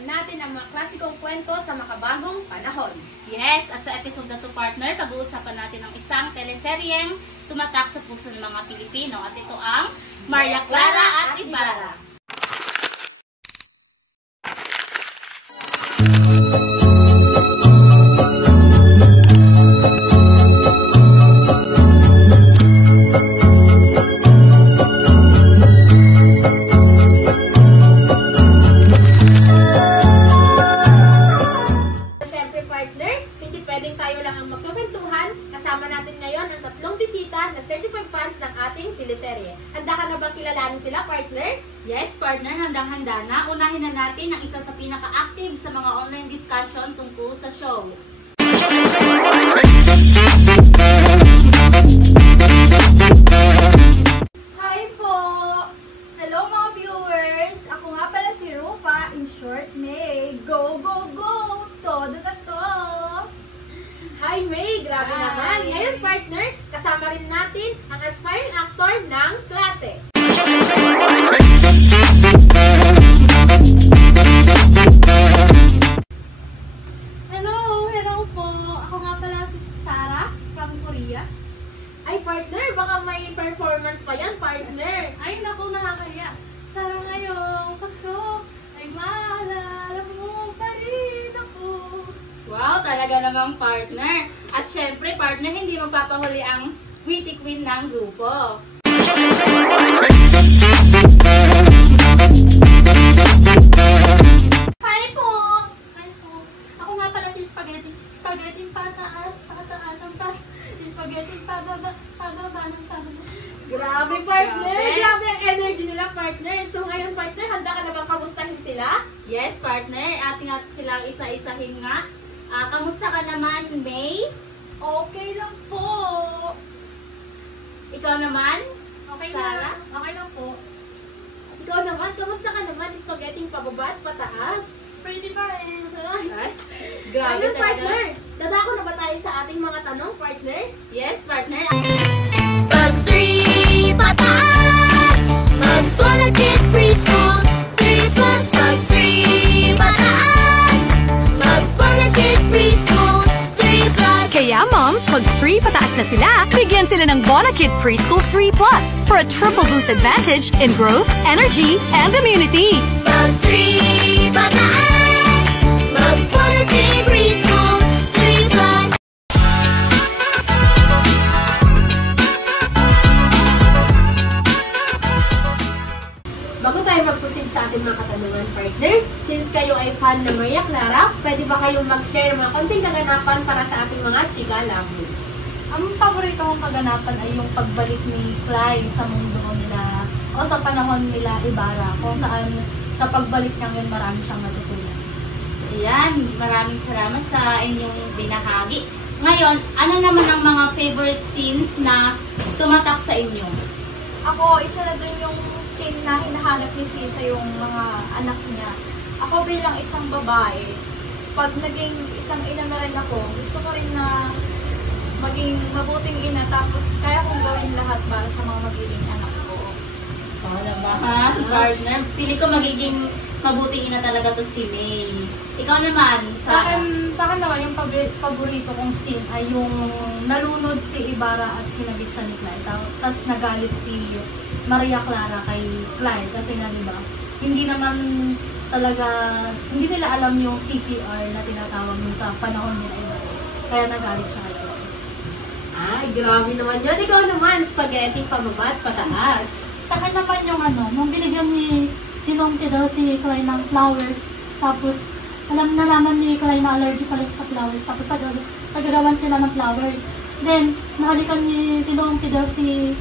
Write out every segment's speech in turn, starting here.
pag-uusapan natin ang mga klasikong kwento sa makabagong panahon. Yes, at sa episode na to, partner, pag-uusapan natin ang isang teleseryeng tumatak sa puso ng mga Pilipino. At ito ang Maria Clara at Ibarra. Kasama natin ngayon ang tatlong bisita na certified fans ng ating teleserye. Handa ka na bang kilalanin sila, partner? Yes, partner, handang-handa na. Unahin na natin ang isa sa pinaka-active sa mga online discussion tungkol sa show. Hi po! Hello mga viewers! Ako nga pala si Rufa, in short, May. Go, go, go! Todo na to! Hi May! Grabe Hi. naman! Ngayon partner, kasama rin natin ang aspiring actor ng klase. Hello po! Ako nga pala si Sarah from Korea. Ay partner, baka may performance pa yan, partner. Ay naku, nakakaya. Sarah ngayong Pasko ay maalala mo pa rin ako. Wow, talaga namang partner. At syempre, partner, hindi magpapahuli ang witty queen ng grupo. Hi po! Hi po! Ako nga pala si Spaghetti. Spaghetti pataas, pataas ang taas. Spaghetti pababa, pababa ng pababa. Grabe partner! Grabe. Grabe ang energy nila partner. So ngayon partner, handa ka na bang kamustahin sila? Yes, partner. Ating at silang isa-isahin nga. Kamusta ka naman, May? Okay lang po. Ikaw naman? Okay Sarah? lang. Okay lang po. Ikaw naman, kamusta ka naman? Spaghetti pababa at pataas? Pretty pa rin. Ay. Ay, grabe Ayun talaga. partner, dadako na ba tayo sa ating mga tanong partner? Yes, partner. Pag 3 pataas, mag-Bonakid Preschool. 3 plus pag 3 pataas, mag-Bonakid Preschool. 3 plus. Kaya moms, mag-3 pataas na sila. Bigyan sila ng Bonakid Preschool 3 Plus for a triple boost advantage in growth, energy, and immunity. Pag 3 pataas, mag-Bonakid Preschool. 3 plus. Bago tayo mag-proceed sa ating mga katanungan, partner, since kayo ay fan ng Maria Clara, pwede ba kayong mag-share mga konting kaganapan para sa ating mga chika lovers? Ang paborito kong kaganapan ay yung pagbalik ni Clyde sa mundo nila o sa panahon nila Ibarra, kung saan sa pagbalik niya ngayon marami siyang natutunan. Ayan, maraming salamat sa inyong binahagi. Ngayon, ano naman ang mga favorite scenes na tumatak sa inyo? Ako, isa na dun yung scene na hinahanap ni Sisa yung mga anak niya. Ako bilang isang babae, pag naging isang ina na rin ako, gusto ko rin na maging mabuting ina, tapos kaya kong gawin lahat para sa mga magiging anak ko. Oo naman, partner. Pili ko magiging mabuting ina talaga to si May. Ikaw naman, Sa Sarah. akin naman, yung paborito kong scene ay yung nalunod si Ibarra at sinabit siya ni Clyde. Tapos nagalit si Maria Clara kay Clyde kasi nga diba, hindi naman talaga, hindi nila alam yung CPR na tinatawag nun sa panahon nila Ibarra. Kaya nagalit siya kay Clyde. Ay, grabe naman yun. Ikaw naman, spaghetti pababa at pataas. Sa akin naman yung nung binigyan ni Tinongti daw si Clyde ng flowers, tapos nalaman ni Clyde na allergic pala sa flowers, tapos nagagawan sila ng flowers. Then, nahalikan ni Tinongti daw si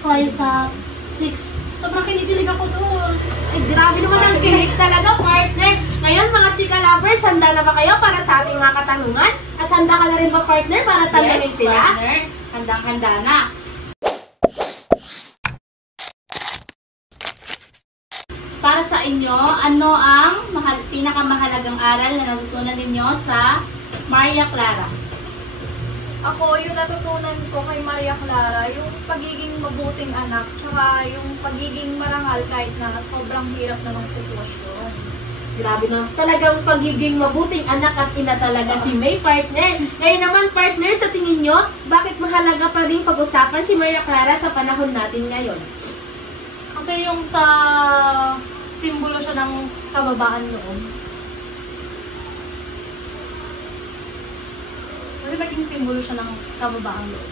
Clyde sa cheeks. Sobrang kinikilig ako doon. Ay, grabe naman ang kilig talaga, partner. Ngayon, mga chika lovers, handa na ba kayo para sa ating mga katanungan? At handa ka na rin ba, partner, para tanungin Yes, sila? partner. Handang-handa na. Para sa inyo, ano ang pinakamahalagang aral na natutunan ninyo sa Maria Clara? Ako, yung natutunan ko kay Maria Clara, yung pagiging mabuting anak, tsaka yung pagiging marangal kahit na sobrang hirap na ng sitwasyon. Grabe na, talagang pagiging mabuting anak at ina talaga si May, partner. Ngayon naman, partner, sa tingin nyo, bakit mahalaga pa rin pag-usapan si Maria Clara sa panahon natin ngayon? Kasi yung sa simbolo siya ng kababaan loob. Kasi naging simbolo siya ng kababaan loob.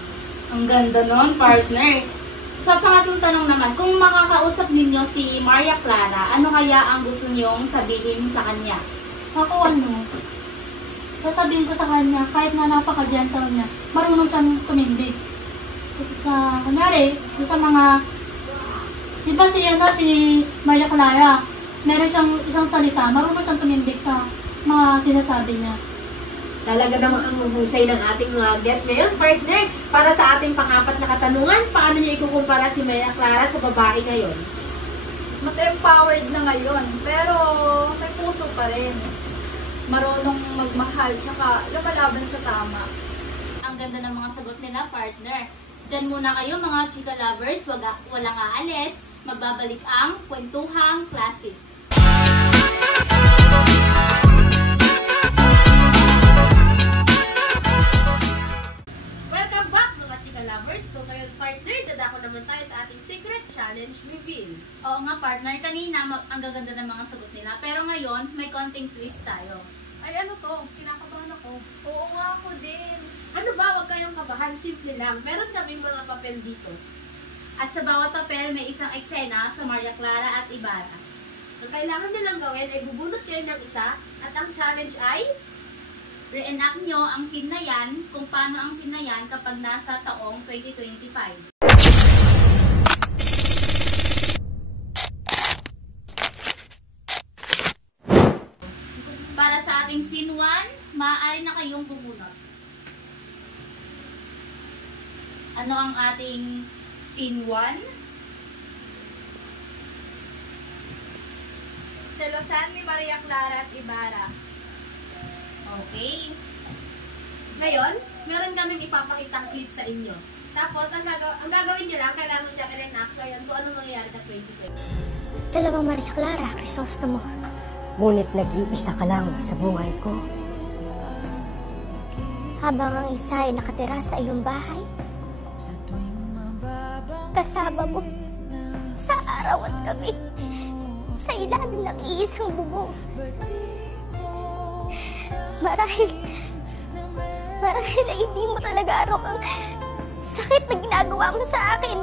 Ang ganda nun, partner. Sa pangatlong tanong naman, kung makakausap ninyo si Maria Clara, ano kaya ang gusto nyong sabihin sa kanya? Ako sasabihin ko sa kanya, kahit na napaka-gentle niya, marunong siyang tumindig. Kunyari, sa mga, di ba si Maria Clara, meron siyang isang salita, marunong siyang tumindig sa mga sinasabi niya. Talaga namang ang huhusay ng ating mga guest ngayon, partner. Para sa ating pang-apat na katanungan, paano niyo ikukumpara si Maria Clara sa babae ngayon? Mas empowered na ngayon, pero may puso pa rin. Marunong magmahal, tsaka lumalaban sa tama. Ang ganda ng mga sagot nila, partner. Diyan muna kayo mga chika lovers, walang aalis. Magbabalik ang Kwentuhang Classic. Welcome back mga chika lovers. So ngayon, partner, dadako naman tayo sa ating secret challenge reveal. Oo nga, partner. Kanina, ang gaganda ng mga sagot nila. Pero ngayon, may konting twist tayo. Ay ano to? Kinakabahan ako. Oo nga, ako din. Ano ba? Huwag kayong kabahan. Simple lang. Meron kaming mga papel dito. At sa bawat papel, may isang eksena sa Maria Clara at Ibarra. Ang kailangan nilang gawin ay bubunot kayo ng isa at ang challenge ay Reenact nyo ang scene na yan kung paano ang scene na yan kapag nasa taong 2025. Para sa ating scene 1, maaari na kayong bumunot. Ano ang ating scene 1? Selosan ni Maria Clara at Ibarra. Okay. ngayon, meron kaming ipapakitang clip sa inyo. Tapos, ang gagawin nyo lang, kailangan siya i-reenact ngayon kung ano mangyayari sa 2020. Dalawang Maria Clara, Crisostomo. Ngunit nag-iisa ka lang sa buhay ko. Habang ang isa ay nakatira sa iyong bahay, kasama mo sa araw at gabi, sa ilalim ng iisang bubong. Marahil ay hindi mo talaga arok ang sakit na ginagawa mo sa akin.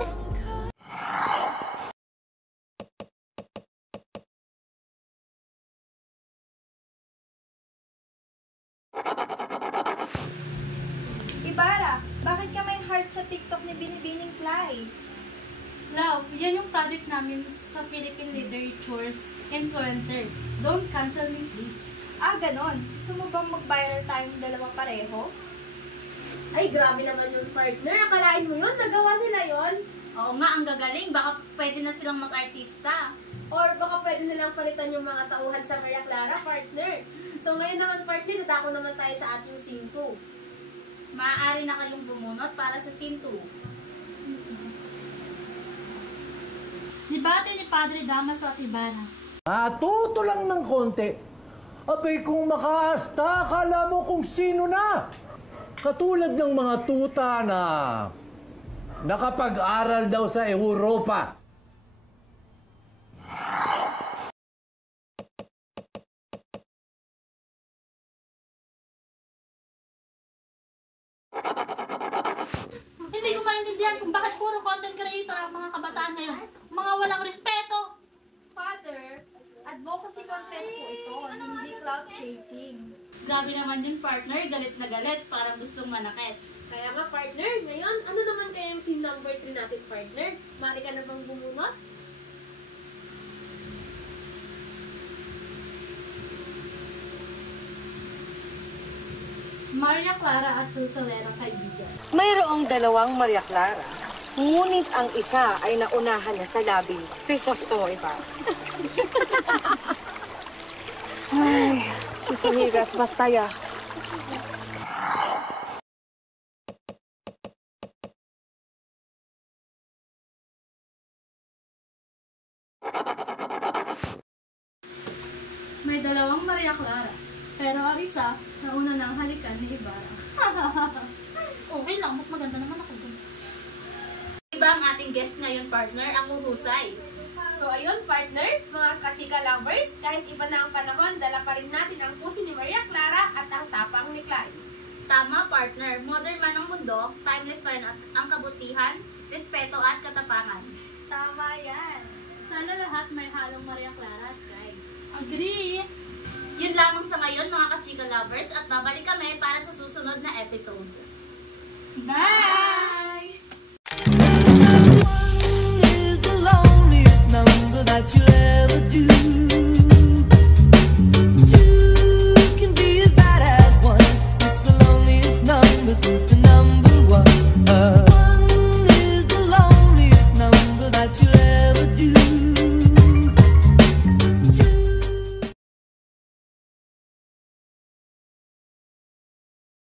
Ibarra, bakit ka may heart sa TikTok ni Binibining Fly? Love, yan yung project namin sa Philippine Literatures Influencer. Don't cancel me, please. Ah, ganon. Gusto mo bang mag-viral tayong dalawa pareho? Ay, grabe naman yun, partner. Akalain mo yun? Nagawa nila yun? Oo nga, ang gagaling. Baka pwede na silang mag-artista. Or baka pwede nilang palitan yung mga tauhan sa Maria Clara, partner. So ngayon naman, partner, dadako naman tayo sa ating scene 2. Maaari na kayong bumunot para sa scene 2. Debate ni Padre Damaso at Ibarra. Matuto lang ng konti. Abay, kung makaasta, akala mo kung sino na. Katulad ng mga tuta na nakapag-aral daw sa Europa. Hindi ko maintindihan kung bakit puro content creator ang mga kabataan ngayon. Mga walang respeto. Father, advocacy content po ito, hindi cloud chasing. Grabe naman yung partner, galit na galit, parang gustong manakit. Kaya nga, partner, ngayon, ano naman kaya yung scene number 3 natin, partner? Mali ka na bang bumunot? Maria Clara at Susolerang kaibigan. Mayroong dalawang Maria Clara, ngunit ang isa ay naunahan na sa labing Crisostomo iba. Ay, isumigas, basta ya. May Maria Clara. Pero ang isa, nauna ng halikan ni Ibarra. Okay lang, mas maganda naman ako dun. Diba ang ating guest ngayon, partner, ang uhusay? So ayun partner, mga kachika lovers, kahit iba na ang panahon, dala pa rin natin ang puso ni Maria Clara at ang tapang ni Clyde. Tama, partner. Modern man ang mundo, timeless pa rin ang kabutihan, respeto at katapangan. Tama yan. Sana lahat may halong Maria Clara at Clyde. Agree! Yun lamang sa ngayon, mga kachika lovers, at babalik kami para sa susunod na episode. Bye!